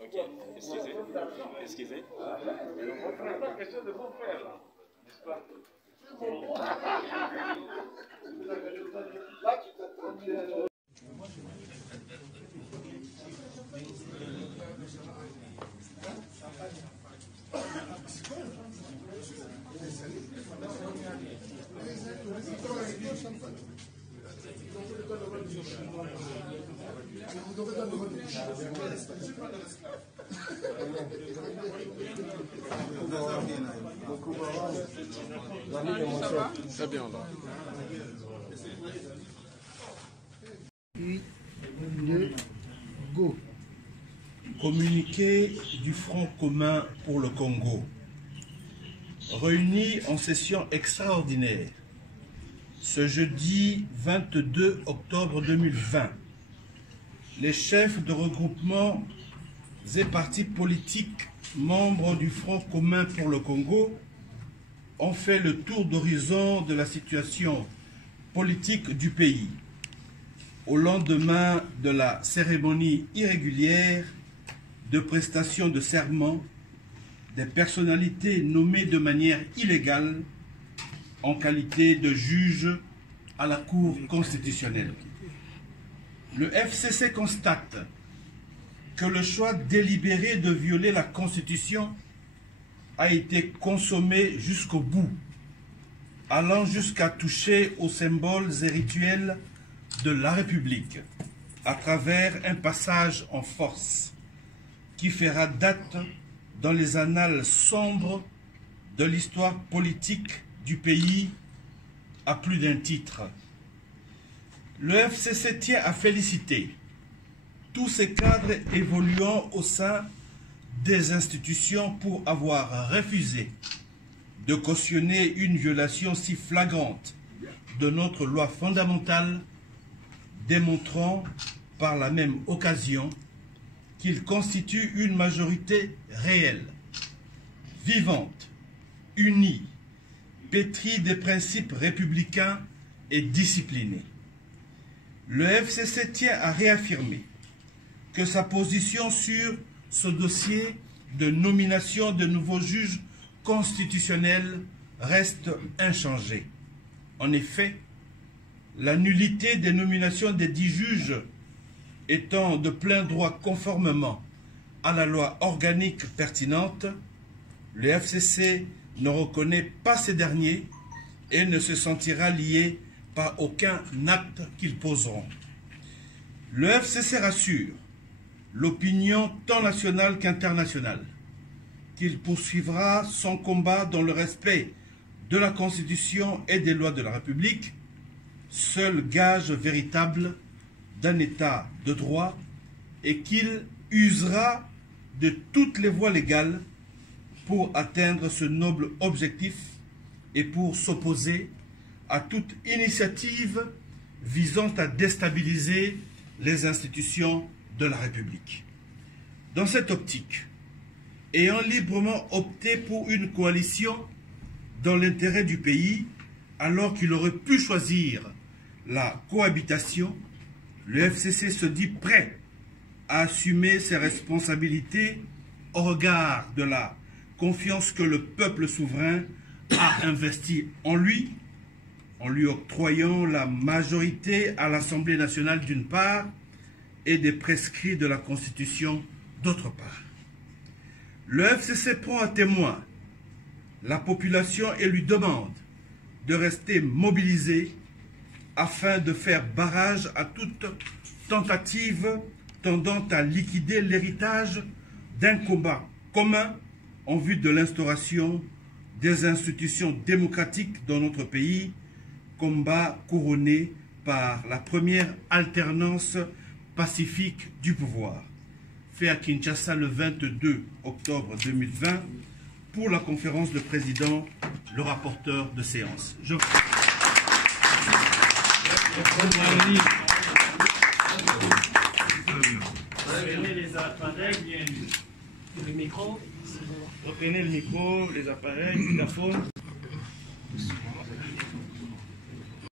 Ok, excusez. C'est pas question de mon frère, là, n'est-ce pas? Très bien là. Go. Communiqué du Front commun pour le Congo. Réunis en session extraordinaire ce jeudi 22 octobre 2020, les chefs de regroupements et partis politiques membres du Front commun pour le Congo ont fait le tour d'horizon de la situation politique du pays au lendemain de la cérémonie irrégulière de prestation de serment des personnalités nommées de manière illégale en qualité de juges à la Cour constitutionnelle. Le FCC constate que le choix délibéré de violer la Constitution a été consommé jusqu'au bout, allant jusqu'à toucher aux symboles et rituels de la République, à travers un passage en force qui fera date dans les annales sombres de l'histoire politique du pays à plus d'un titre. Le FCC tient à féliciter tous ces cadres évoluant au sein des institutions pour avoir refusé de cautionner une violation si flagrante de notre loi fondamentale, démontrant par la même occasion qu'il constitue une majorité réelle, vivante, unie, pétrie des principes républicains et disciplinée. Le FCC tient à réaffirmer que sa position sur ce dossier de nomination de nouveaux juges constitutionnels reste inchangée. En effet, la nullité des nominations des 10 juges étant de plein droit conformément à la loi organique pertinente, le FCC ne reconnaît pas ces derniers et ne se sentira lié par aucun acte qu'ils poseront. Le FCC rassure l'opinion tant nationale qu'internationale qu'il poursuivra son combat dans le respect de la Constitution et des lois de la République, seul gage véritable d'un État de droit, et qu'il usera de toutes les voies légales pour atteindre ce noble objectif et pour s'opposer à toute initiative visant à déstabiliser les institutions de la République. Dans cette optique, ayant librement opté pour une coalition dans l'intérêt du pays, alors qu'il aurait pu choisir la cohabitation, le FCC se dit prêt à assumer ses responsabilités au regard de la confiance que le peuple souverain a investie en lui octroyant la majorité à l'Assemblée nationale d'une part et des prescrits de la Constitution d'autre part. Le FCC prend à témoin la population et lui demande de rester mobilisée afin de faire barrage à toute tentative tendant à liquider l'héritage d'un combat commun en vue de l'instauration des institutions démocratiques dans notre pays, combat couronné par la première alternance pacifique du pouvoir. Fait à Kinshasa le 22 octobre 2020 pour la conférence de président, le rapporteur de séance. Reprenez les appareils, le micro. Reprenez le micro, les appareils, le mégaphone.